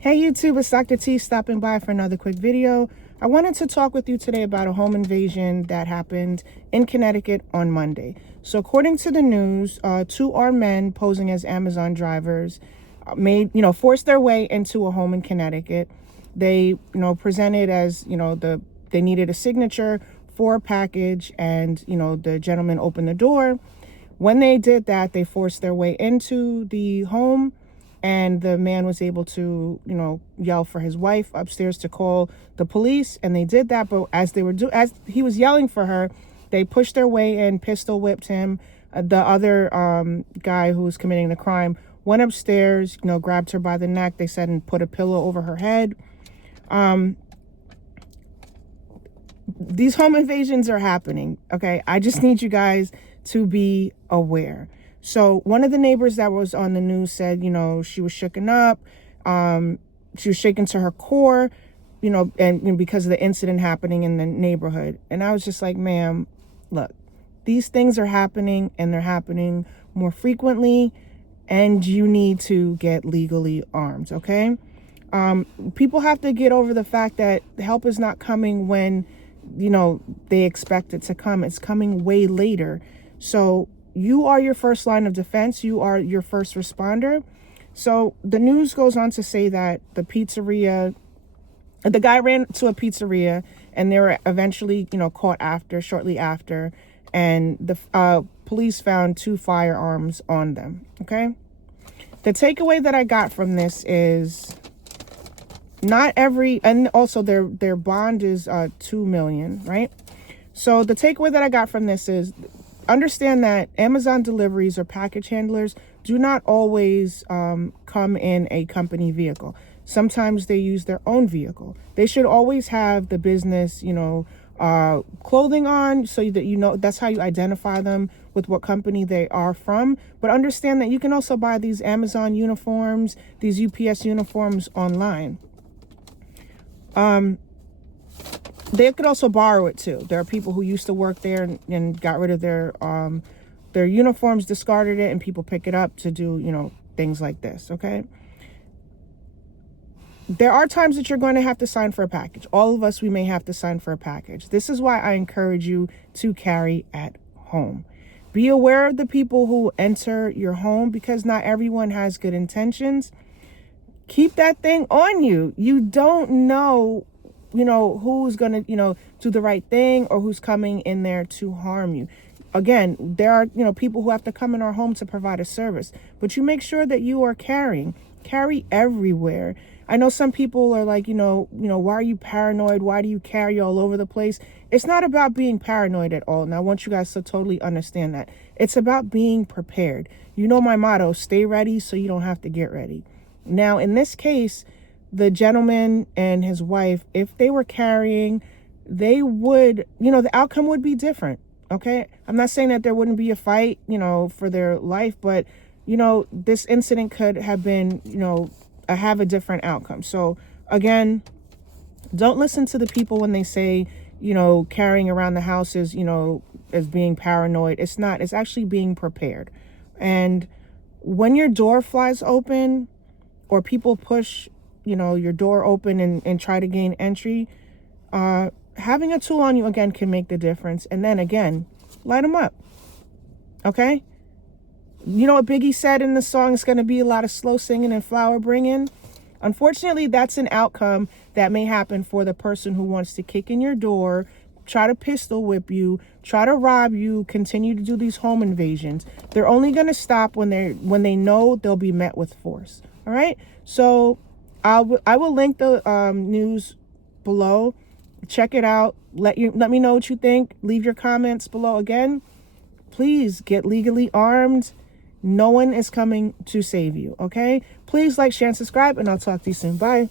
Hey YouTube, it's Dr. T stopping by for another quick video. I wanted to talk with you today about a home invasion that happened in Connecticut on Monday. So according to the news, two armed men posing as Amazon drivers forced their way into a home in Connecticut. They, presented as, they needed a signature for a package, and, the gentleman opened the door. When they did that, they forced their way into the home, and the man was able to, yell for his wife upstairs to call the police, and they did that. But as he was yelling for her, they pushed their way in, pistol whipped him. The other guy who was committing the crime went upstairs, grabbed her by the neck, they said, and put a pillow over her head. These home invasions are happening, okay? I just need you guys to be aware. So one of the neighbors that was on the news said, she was shooken up. She was shaken to her core, and because of the incident happening in the neighborhood. And I was just like, ma'am, look, these things are happening, and they're happening more frequently, and you need to get legally armed, okay? People have to get over the fact that help is not coming when, they expect it to come. It's coming way later. So you are your first line of defense. You are your first responder. So the news goes on to say that the guy ran to a pizzeria, and they were eventually, caught shortly after. And the police found two firearms on them. Okay. The takeaway that I got from this is and also their bond is $2 million, right? So the takeaway that I got from this is, understand that Amazon deliveries or package handlers do not always come in a company vehicle. Sometimes they use their own vehicle. They should always have the business, clothing on, so that that's how you identify them with what company they are from. But understand that you can also buy these Amazon uniforms, these UPS uniforms online. They could also borrow it too. There are people who used to work there and got rid of their uniforms, discarded it, and people pick it up to do, things like this, okay? There are times that you're going to have to sign for a package. All of us, we may have to sign for a package. This is why I encourage you to carry at home. Be aware of the people who enter your home, because not everyone has good intentions. Keep that thing on you. You don't know, who's going to, do the right thing, or who's coming in there to harm you. Again, there are, people who have to come in our home to provide a service, but you make sure that you are carry everywhere. I know some people are like, why are you paranoid? Why do you carry all over the place? It's not about being paranoid at all. And I want you guys to totally understand that. It's about being prepared. My motto, stay ready so you don't have to get ready. Now, in this case, the gentleman and his wife, if they were carrying, they would, the outcome would be different. Okay. I'm not saying that there wouldn't be a fight, for their life, but, this incident could have been, have a different outcome. So again, don't listen to the people when they say, carrying around the house is, as being paranoid. It's not. It's actually being prepared. And when your door flies open, or people push, your door open and try to gain entry, having a tool on you, again, can make the difference. And then again, light them up. Okay? You know what Biggie said in the song? It's going to be a lot of slow singing and flower bringing. Unfortunately, that's an outcome that may happen for the person who wants to kick in your door, try to pistol whip you, try to rob you, continue to do these home invasions. They're only going to stop when they know they'll be met with force. All right. So I will link the news below. Check it out. Let me know what you think. Leave your comments below. Again, please get legally armed. No one is coming to save you. Okay. Please like, share, and subscribe, and I'll talk to you soon. Bye.